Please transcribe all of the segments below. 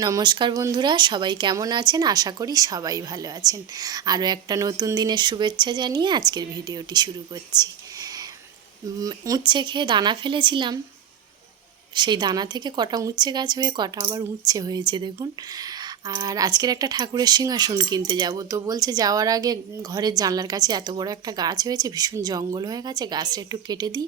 নমস্কার বন্ধুরা, সবাই কেমন আছেন? আশা করি সবাই ভালো আছেন। আরও একটা নতুন দিনের শুভেচ্ছা জানিয়ে আজকের ভিডিওটি শুরু করছি। উঁচ্ছে খেয়ে দানা ফেলেছিলাম। সেই দানা থেকে কটা উচ্ছে গাছ হয়ে, কটা আবার উচ্ছে হয়েছে, দেখুন। আর আজকের একটা ঠাকুরের সিংহাসন কিনতে যাব। তো বলছে যাওয়ার আগে ঘরের জানলার কাছে এত বড় একটা গাছ হয়েছে, ভীষণ জঙ্গল হয়ে গেছে, গাছটা একটু কেটে দিই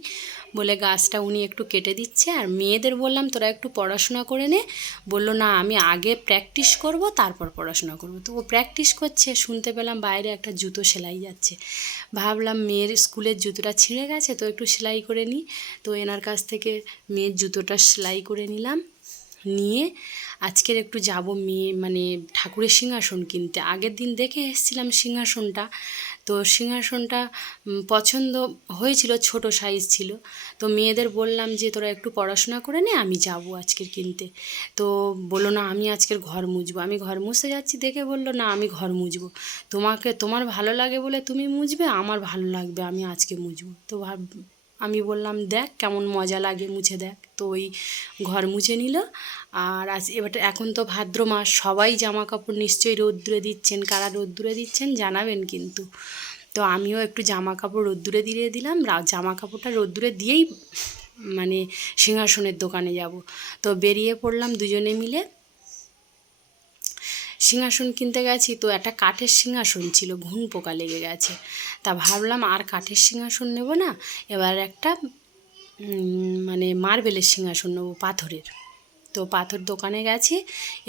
বলে গাছটা উনি একটু কেটে দিচ্ছে। আর মেয়েদের বললাম, তোরা একটু পড়াশোনা করে নে। বলল, না, আমি আগে প্র্যাকটিস করব, তারপর পড়াশোনা করব। তো ও প্র্যাকটিস করছে, শুনতে পেলাম বাইরে একটা জুতো সেলাই যাচ্ছে। ভাবলাম মেয়ের স্কুলের জুতোটা ছিঁড়ে গেছে, তো একটু সেলাই করে নিই। তো এনার কাছ থেকে মেয়ের জুতোটা সেলাই করে নিলাম। নিয়ে আজকের একটু যাব মেয়ে মানে ঠাকুরের সিংহাসন কিনতে। আগের দিন দেখে এসেছিলাম সিংহাসনটা। তো সিংহাসনটা পছন্দ হয়েছিল, ছোট সাইজ ছিল। তো মেয়েদের বললাম যে, তোরা একটু পড়াশোনা করে নে, আমি যাব আজকের কিনতে। তো বলল, না, আমি আজকের ঘর মুছবো। আমি ঘর মুছতে যাচ্ছি দেখে বলল, না, আমি ঘর মুছবো। তোমাকে, তোমার ভালো লাগে বলে তুমি মুছবে, আমার ভালো লাগবে, আমি আজকে মুছবো। তো ভাব আমি বললাম, দেখ কেমন মজা লাগে মুছে দেখ। তো ওই ঘর মুছে নিল। আর আজ এবার এখন তো ভাদ্র মাস, সবাই জামা কাপড় নিশ্চয়ই রোদ্দুরে দিচ্ছেন, কারা রোদ্দুরে দিচ্ছেন জানাবেন কিন্তু। তো আমিও একটু জামা কাপড় রোদ্দুরে দিয়ে দিলাম জামা কাপড়টা রোদ্দুরে দিয়েই মানে সিংহাসনের দোকানে যাব। তো বেরিয়ে পড়লাম দুজনে মিলে। সিংহাসন কিনতে গেছি তো একটা কাঠের সিংহাসন ছিল ঘুন পোকা লেগে গেছে। তা ভাবলাম আর কাঠের সিংহাসন নেব না, এবার একটা মানে মার্বেলের সিংহাসন নেব পাথরের। তো পাথর দোকানে গেছি,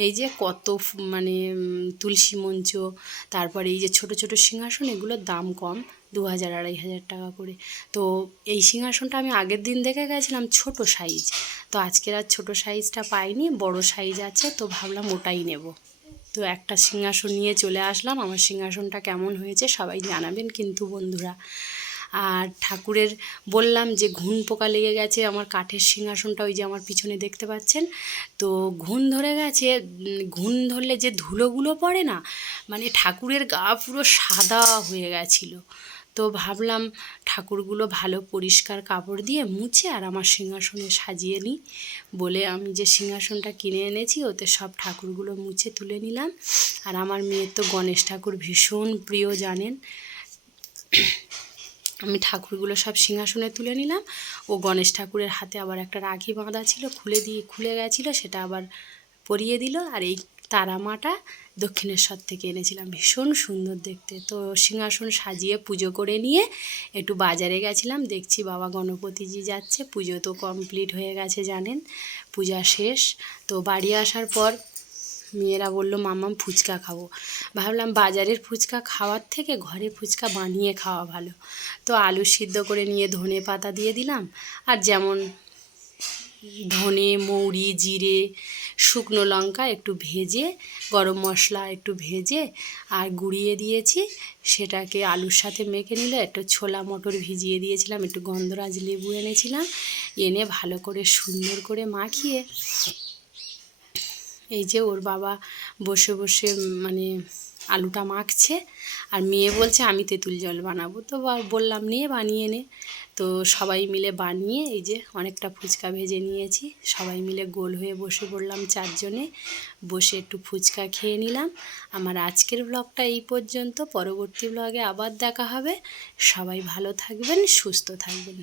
এই যে কত মানে তুলসী মঞ্চ, তারপরে এই যে ছোট ছোট সিংহাসন, এগুলোর দাম কম, দু হাজার, আড়াই হাজার টাকা করে। তো এই সিংহাসনটা আমি আগের দিন দেখে গেছিলাম ছোট সাইজ তো আজকের আর ছোট সাইজটা পাইনি, বড় সাইজ আছে, তো ভাবলাম ওটাই নেব। তো একটা সিংহাসন নিয়ে চলে আসলাম। আমার সিংহাসনটা কেমন হয়েছে সবাই জানাবেন কিন্তু বন্ধুরা। আর ঠাকুরের বললাম যে ঘুন পোকা লেগে গেছে, আমার কাঠের সিংহাসনটা ওই যে আমার পিছনে দেখতে পাচ্ছেন। তো ঘুণ ধরে গেছে, ঘুণ ধরলে যে ধুলোগুলো পড়ে না মানে ঠাকুরের গা পুরো সাদা হয়ে গেছিল। তো ভাবলাম ঠাকুরগুলো ভালো পরিষ্কার কাপড় দিয়ে মুছে আর আমার সিংহাসনে সাজিয়ে নিই বলে আমি যে সিংহাসনটা কিনে এনেছি, ওতে সব ঠাকুরগুলো মুছে তুলে নিলাম। আর আমার মেয়ের তো গণেশ ঠাকুর ভীষণ প্রিয়, জানেন? আমি ঠাকুরগুলো সব সিংহাসনে তুলে নিলাম। ও গণেশ ঠাকুরের হাতে আবার একটা রাখি বাঁধা ছিল, খুলে দিয়ে খুলে গেছিল, সেটা আবার পরিয়ে দিল। আর এই তারামাটা দক্ষিণেশ্বর থেকে এনেছিলাম। ভীষণ সুন্দর দেখতে। তো সিংহাসন সাজিয়ে পুজো করে নিয়ে একটু বাজারে গেছিলাম। দেখছি বাবা গণপতিজি যাচ্ছে। পুজো তো কমপ্লিট হয়ে গেছে, জানেন? পূজা শেষ। তো বাড়ি আসার পর মেয়েরা বলল মাম্মাম ফুচকা খাব। ভাবলাম বাজারের ফুচকা খাওয়ার থেকে ঘরে ফুচকা বানিয়ে খাওয়া ভালো। তো আলু সিদ্ধ করে নিয়ে ধনে পাতা দিয়ে দিলাম। আর যেমন ধনে, মৌরি, জিরে, শুকনো লঙ্কা একটু ভেজে, গরম মশলা একটু ভেজে আর গুঁড়িয়ে দিয়েছি। সেটাকে আলুর সাথে মেখে নিলে একটু ছোলা মটর ভিজিয়ে দিয়েছিলাম, একটু গন্ধরাজ লেবু এনেছিলাম, এনে ভালো করে সুন্দর করে মাখিয়ে এই যে ওর বাবা বসে বসে মানে আলুটা মাখছে আর মেয়ে বলছে, আমি তেঁতুল জল বানাবো। তো বললাম নিয়ে বানিয়ে নে। তো সবাই মিলে বানিয়ে এই যে অনেকটা ফুচকা ভেজে নিয়েছি। সবাই মিলে গোল হয়ে বসে পড়লাম চারজনে। বসে একটু ফুচকা খেয়ে নিলাম। আমার আজকের ব্লগটা এই পর্যন্ত। পরবর্তী ব্লগে আবার দেখা হবে। সবাই ভালো থাকবেন, সুস্থ থাকবেন।